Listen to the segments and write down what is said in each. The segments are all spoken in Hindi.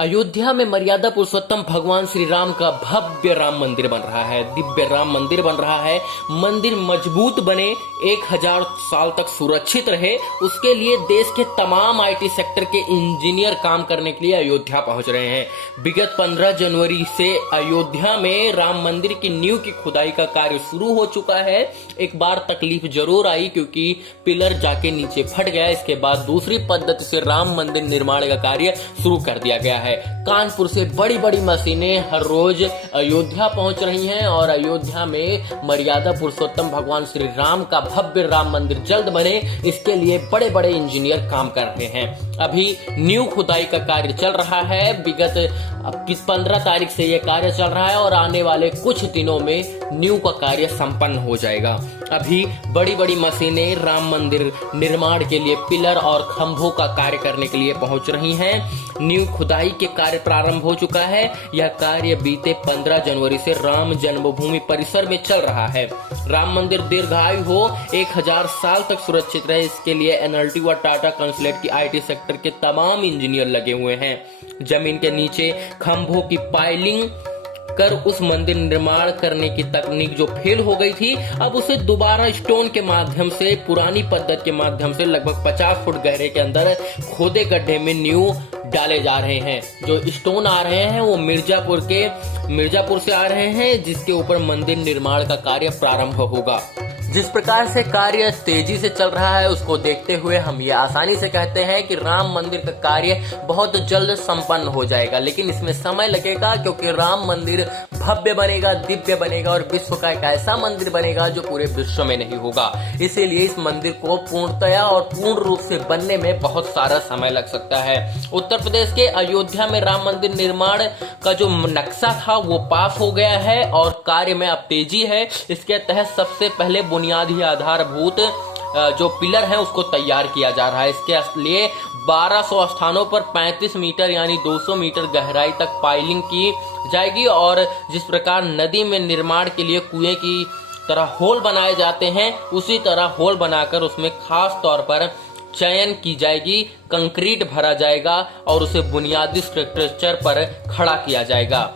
अयोध्या में मर्यादा पुरुषोत्तम भगवान श्री राम का भव्य राम मंदिर बन रहा है, दिव्य राम मंदिर बन रहा है। मंदिर मजबूत बने, 1000 साल तक सुरक्षित रहे, उसके लिए देश के तमाम आईटी सेक्टर के इंजीनियर काम करने के लिए अयोध्या पहुंच रहे हैं। विगत 15 जनवरी से अयोध्या में राम मंदिर की नींव की खुदाई का कार्य शुरू हो चुका है। एक बार तकलीफ जरूर आई क्योंकि पिलर जाके नीचे फट गया। इसके बाद दूसरी पद्धति से राम मंदिर निर्माण का कार्य शुरू कर दिया गया है। कानपुर से बड़ी बड़ी मशीनें हर रोज अयोध्या पहुंच रही हैं और अयोध्या में मर्यादा पुरुषोत्तम भगवान श्री राम का भव्य राम मंदिर जल्द बने, इसके लिए बड़े बड़े इंजीनियर काम कर रहे हैं। अभी नींव खुदाई का कार्य चल रहा है। विगत 15 तारीख से यह कार्य चल रहा है और आने वाले कुछ दिनों में नींव का कार्य संपन्न हो जाएगा। अभी बड़ी बड़ी मशीनें राम मंदिर निर्माण के लिए पिलर और खंभों का कार्य करने के लिए पहुंच रही हैं। नींव खुदाई के कार्य प्रारंभ हो चुका है। यह कार्य बीते 15 जनवरी से राम जन्मभूमि परिसर में चल रहा है। राम मंदिर दीर्घायु हो, 1000 साल तक सुरक्षित रहे, इसके लिए एनएलटी व टाटा कंसल्टेंट की आईटी सेक्टर के तमाम इंजीनियर लगे हुए हैं। जमीन के नीचे खंभों की पाइलिंग कर उस मंदिर निर्माण करने की तकनीक जो फेल हो गई थी, अब उसे दोबारा स्टोन के माध्यम से, पुरानी पद्धति के माध्यम से लगभग 50 फुट गहरे के अंदर खोदे गड्ढे में नींव डाले जा रहे हैं। जो स्टोन आ रहे हैं वो मिर्जापुर से आ रहे हैं, जिसके ऊपर मंदिर निर्माण का कार्य प्रारंभ होगा। जिस प्रकार से कार्य तेजी से चल रहा है उसको देखते हुए हम ये आसानी से कहते हैं कि राम मंदिर का कार्य बहुत जल्द संपन्न हो जाएगा, लेकिन इसमें समय लगेगा क्योंकि राम मंदिर भव्य बनेगा, दिव्य बनेगा और विश्व का एक ऐसा मंदिर बनेगा जो पूरे विश्व में नहीं होगा। इसीलिए इस मंदिर को पूर्णतया और पूर्ण रूप से बनने में बहुत सारा समय लग सकता है। उत्तर प्रदेश के अयोध्या में राम मंदिर निर्माण का जो नक्शा था वो पास हो गया है और कार्य में अब तेजी है। इसके तहत सबसे पहले बुनियादी आधारभूत जो पिलर है उसको तैयार किया जा रहा है। इसके लिए 1200 स्थानों पर 35 मीटर यानी 200 मीटर गहराई तक पाइलिंग की जाएगी और जिस प्रकार नदी में निर्माण के लिए कुएं की तरह होल बनाए जाते हैं, उसी तरह होल बनाकर उसमें खास तौर पर चयन की जाएगी, कंक्रीट भरा जाएगा और उसे बुनियादी स्ट्रक्चर पर खड़ा किया जाएगा।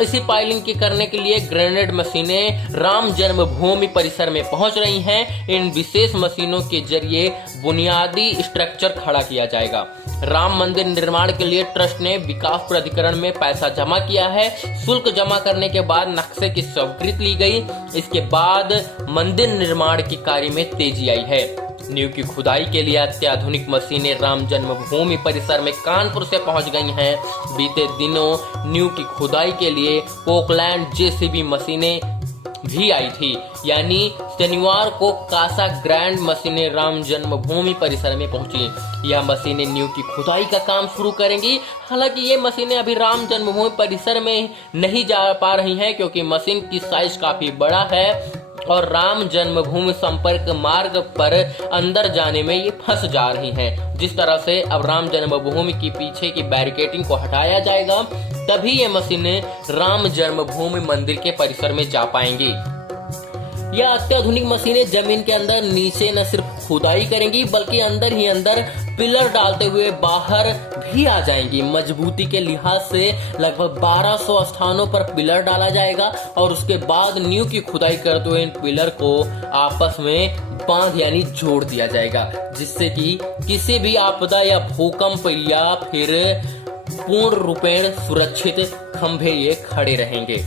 इसी पाइलिंग की करने के लिए ग्रेनेड मशीनें राम जन्मभूमि परिसर में पहुंच रही हैं। इन विशेष मशीनों के जरिए बुनियादी स्ट्रक्चर खड़ा किया जाएगा। राम मंदिर निर्माण के लिए ट्रस्ट ने विकास प्राधिकरण में पैसा जमा किया है। शुल्क जमा करने के बाद नक्शे की स्वीकृति ली गई। इसके बाद मंदिर निर्माण के कार्य में तेजी आई है। नींव की खुदाई के लिए अत्याधुनिक मशीनें राम जन्मभूमि परिसर में कानपुर से पहुंच गई हैं। बीते दिनों नींव की खुदाई के लिए पोकलैंड जेसीबी मशीनें भी आई थी, यानी शनिवार को कासा ग्रैंड मशीनें राम जन्मभूमि परिसर में पहुंची। यह मशीनें नींव की खुदाई का काम शुरू करेंगी। हालांकि ये मशीनें अभी राम जन्मभूमि परिसर में नहीं जा पा रही हैं क्योंकि मशीन की साइज काफी बड़ा है और राम जन्मभूमि संपर्क मार्ग पर अंदर जाने में ये फंस जा रही हैं। जिस तरह से अब राम जन्मभूमि की पीछे की बैरिकेडिंग को हटाया जाएगा, तभी ये मशीनें राम जन्मभूमि मंदिर के परिसर में जा पाएंगी। यह अत्याधुनिक मशीनें जमीन के अंदर नीचे न सिर्फ खुदाई करेंगी बल्कि अंदर ही अंदर पिलर डालते हुए बाहर भी आ जाएंगी। मजबूती के लिहाज से लगभग 1200 स्थानों पर पिलर डाला जाएगा और उसके बाद नींव की खुदाई करते हुए इन पिलर को आपस में बांध यानी जोड़ दिया जाएगा, जिससे कि किसी भी आपदा या भूकंप या फिर पूर्ण रूपेण सुरक्षित खंभे ये खड़े रहेंगे।